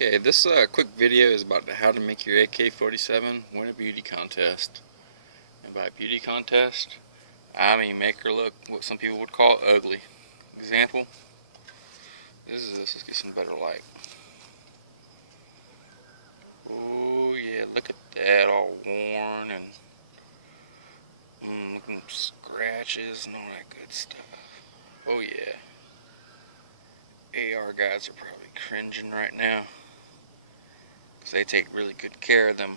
Okay, this quick video is about how to make your AK-47 win a beauty contest. And by beauty contest, I mean make her look what some people would call ugly. Example, let's get some better light. Oh yeah, look at that, all worn and looking scratches and all that good stuff. Oh yeah. AR guys are probably cringing right now, because they take really good care of them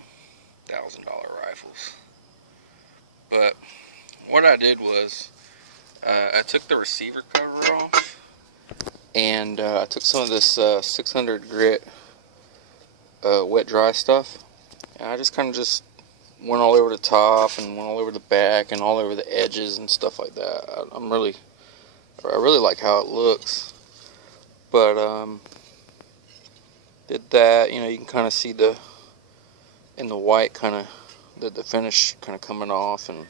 $1,000 rifles. But what I did was I took the receiver cover off, and I took some of this 600 grit wet dry stuff, and I just kind of just went all over the top and went all over the back and all over the edges and stuff like that. I really like how it looks. But did that, you can kind of see in the white kind of the finish kind of coming off. And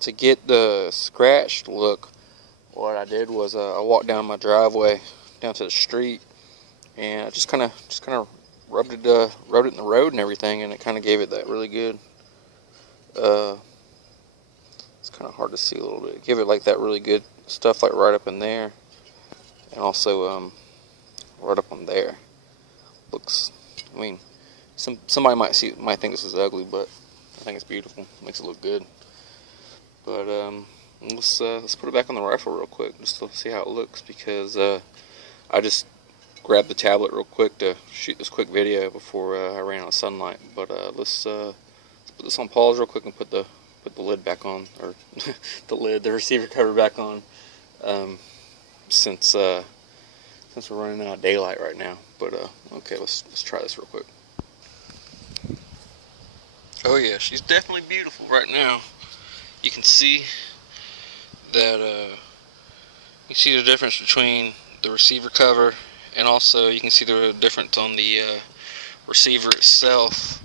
to get the scratched look, what I did was I walked down my driveway down to the street, and I just kind of rubbed it in the road and everything, and it kind of gave it that really good. It's kind of hard to see a little bit. Give it like that really good stuff, like right up in there, and also right up on there. Looks, I mean, somebody might think this is ugly, but I think it's beautiful. Makes it look good. But let's put it back on the rifle real quick just to see how it looks, because I just grabbed the tablet real quick to shoot this quick video before I ran out of sunlight. But let's put this on pause real quick and put the lid back on, or the receiver cover back on, since we're running out of daylight right now. But okay, let's try this real quick. Oh yeah, she's definitely beautiful right now. You can see that you see the difference between the receiver cover, and also you can see the difference on the receiver itself.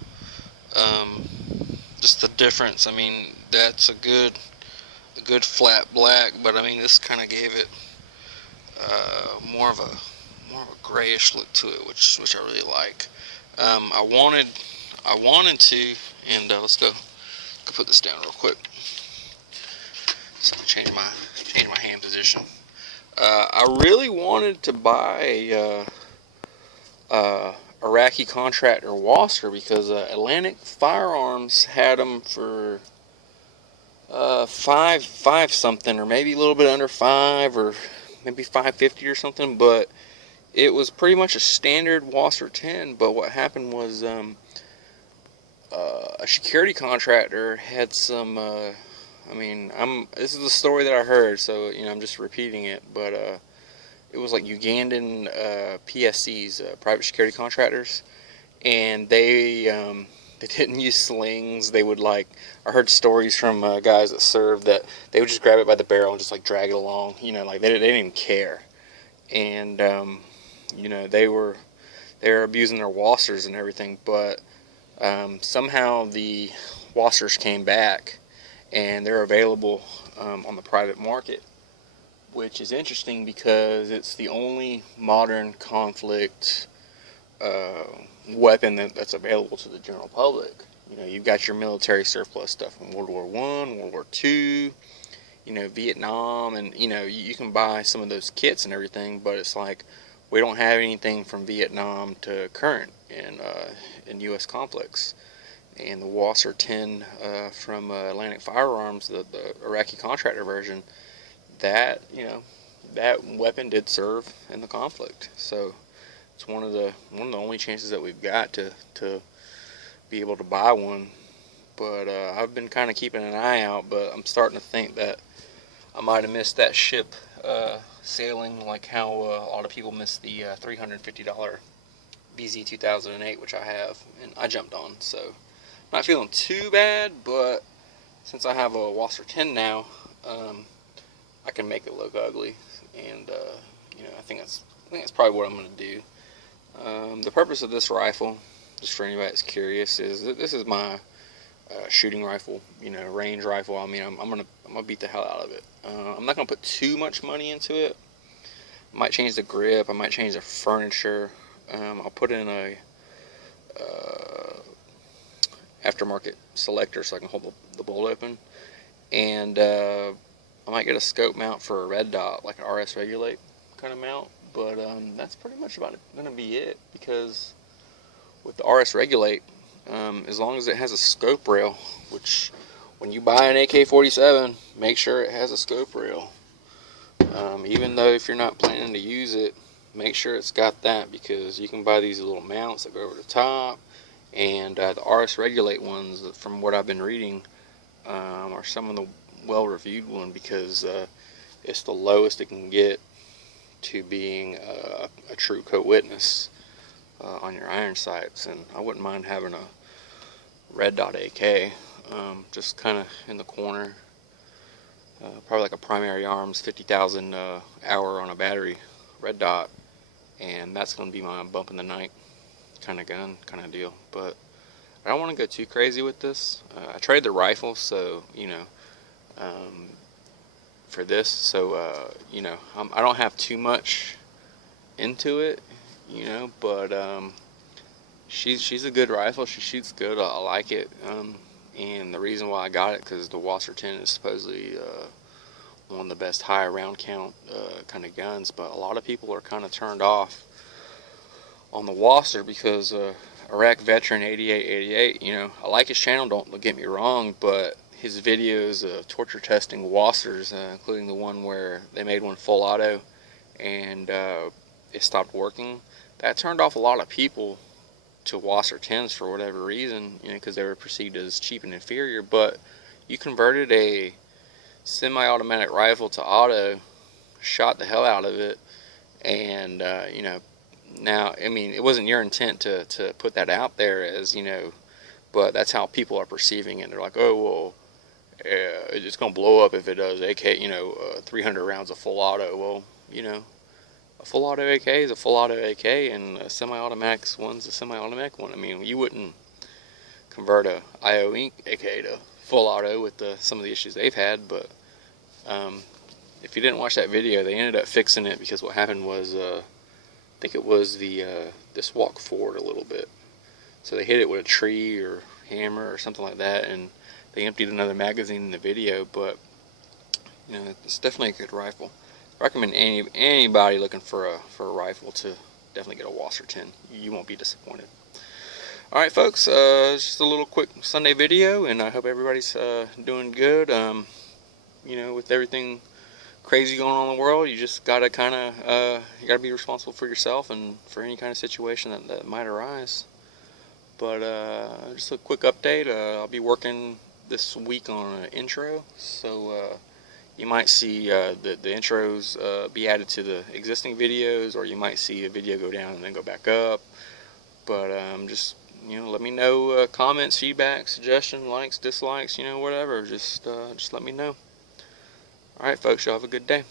Just the difference. I mean, that's a good flat black, but I mean this kind of gave it more of a grayish look to it, which I really like. I wanted to, and let's go put this down real quick. So change my hand position. I really wanted to buy Iraqi contractor WASR, because Atlantic Firearms had them for five something, or maybe a little bit under $5, or maybe $5.50 or something. But it was pretty much a standard WASR-10. But what happened was a security contractor had some. This is the story that I heard, so I'm just repeating it. But it was like Ugandan PSCs, private security contractors, and they didn't use slings. They would, I heard stories from guys that served, that they would just grab it by the barrel and just drag it along. They didn't even care. And they were abusing their WASRs and everything. But somehow the WASRs came back, and they're available on the private market, which is interesting because it's the only modern conflict weapon that's available to the general public. You've got your military surplus stuff from World War I, World War II, Vietnam, and you can buy some of those kits and everything, but it's like we don't have anything from Vietnam to current in U.S. conflicts. And the WASR-10 from Atlantic Firearms, the Iraqi contractor version, that weapon did serve in the conflict. So it's one of the only chances that we've got to be able to buy one. But I've been kind of keeping an eye out, but I'm starting to think that I might have missed that ship sailing, like how a lot of people missed the $350 BZ 2008, which I have, and I jumped on. So not feeling too bad, but since I have a WASR-10 now, I can make it look ugly, and I think that's probably what I'm going to do. The purpose of this rifle, just for anybody that's curious, is that this is my shooting rifle, range rifle. I mean, I'm gonna beat the hell out of it. I'm not gonna put too much money into it. I might change the grip, I might change the furniture. I'll put in a aftermarket selector so I can hold the bolt open, and I might get a scope mount for a red dot, like an RS regulate kind of mount. But that's pretty much about going to be it, because with the RS regulate, as long as it has a scope rail, which when you buy an AK-47, make sure it has a scope rail. Even though if you're not planning to use it, make sure it's got that, because you can buy these little mounts that go over the top, and the RS regulate ones, from what I've been reading, are some of the well-reviewed one, because it's the lowest it can get to being a true co-witness on your iron sights. And I wouldn't mind having a red dot AK, just kind of in the corner, probably like a primary arms 50,000 hour on a battery red dot, and that's going to be my bump in the night kind of gun, kind of deal. But I don't want to go too crazy with this. I traded the rifle, so for this, so I don't have too much into it, but she's a good rifle. She shoots good. I like it, and the reason why I got it, because the WASR-10 is supposedly one of the best high round count kind of guns. But a lot of people are kind of turned off on the WASR because Iraq veteran 8888, I like his channel, don't get me wrong, but his videos of torture testing WASRs, including the one where they made one full auto and it stopped working, that turned off a lot of people to WASR-10s for whatever reason, because they were perceived as cheap and inferior. But you converted a semi-automatic rifle to auto, shot the hell out of it, and now, I mean, it wasn't your intent to put that out there, as but that's how people are perceiving it. They're like, oh well, it's gonna blow up if it does AK 300 rounds of full auto. Well, a full auto AK is a full auto AK, and a semi-automatic one's a semi-automatic one. I mean, you wouldn't convert a IO Inc. AK to full auto with some of the issues they've had. But if you didn't watch that video, they ended up fixing it, because what happened was I think it was this walk forward a little bit, so they hit it with a tree or hammer or something like that, and they emptied another magazine in the video. But it's definitely a good rifle. Recommend anybody looking for a rifle to definitely get a WASR-10. You won't be disappointed. Alright folks, just a little quick Sunday video, and I hope everybody's doing good. With everything crazy going on in the world, you just gotta you gotta be responsible for yourself and for any kind of situation that might arise. But just a quick update, I'll be working this week on an intro, so you might see the intros be added to the existing videos, or you might see a video go down and then go back up. But just let me know, comments, feedback, suggestions, likes, dislikes, whatever. Just let me know. Alright folks, y'all have a good day.